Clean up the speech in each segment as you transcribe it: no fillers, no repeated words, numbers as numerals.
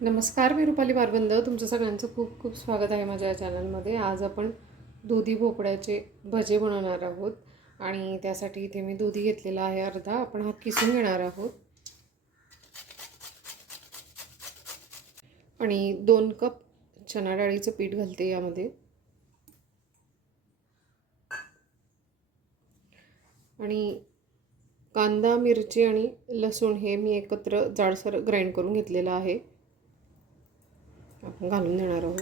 नमस्कार, मी रुपाली बारबंद. तुमचं सगळ्यांचं खूप खूप स्वागत आहे माझ्या चॅनलमध्ये. आज आपण दुधी भोपळ्याचे भजे बनवणार आहोत आणि त्यासाठी इथे मी दुधी घेतलेला आहे अर्धा. आपण हा किसून घेणार आहोत आणि 2 कप चणा डाळीचं पीठ घालते यामध्ये आणि कांदा, मिरची आणि लसूण हे मी एकत्र जाडसर ग्राइंड करून घेतलेलं आहे. आपण घालून देणार आहोत.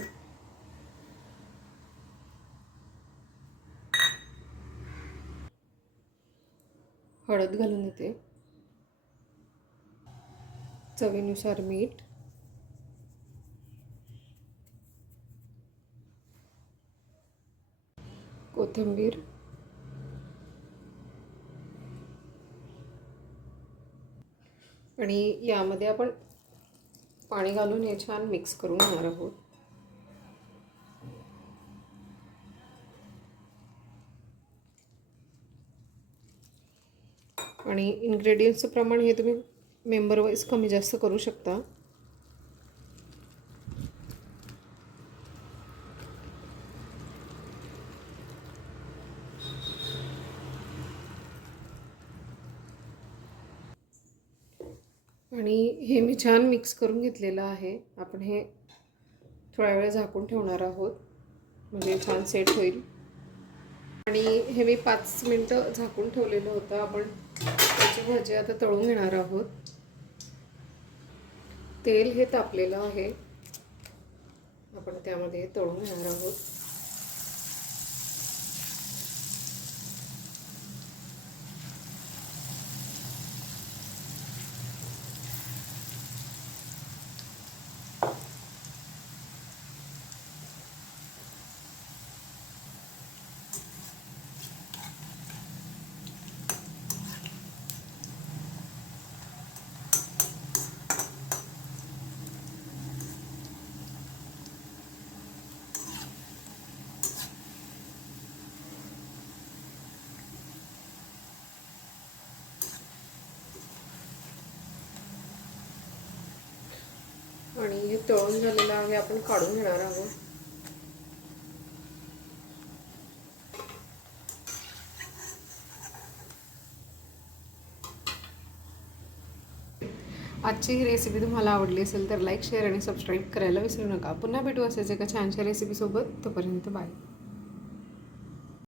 हळद घालून देते, चवीनुसार मीठ, कोथिंबीर आणि यामध्ये आपण पाणी घालून हे छान मिक्स करून घेणार आहोत. आणि इन्ग्रेडियंट्सचं प्रमाण हे तुम्ही मेंबर वाईज कमी जास्त करू शकता. आणि हे मी छान मिक्स करून घेतलेलं आहे. आपण हे थोडा वेळ झाकून ठेवणार आहोत म्हणजे छान सेट होईल. आणि हे मी 5 मिनटं झाकून ठेवलेलं होतं. आपण त्याचे भजे आता तळून घेणार आहोत. तेल हे तापलेलं आहे, आपण त्यामध्ये तळून घेणार आहोत. आणि हे तळून झालेलं आहे, आपण काढून घेणार आहोत. आजची ही रेसिपी तुम्हाला आवडली असेल तर लाईक, शेअर आणि सबस्क्राईब करायला विसरू नका. पुन्हा भेटू असेच एका छानशा रेसिपीसोबत. तोपर्यंत बाय.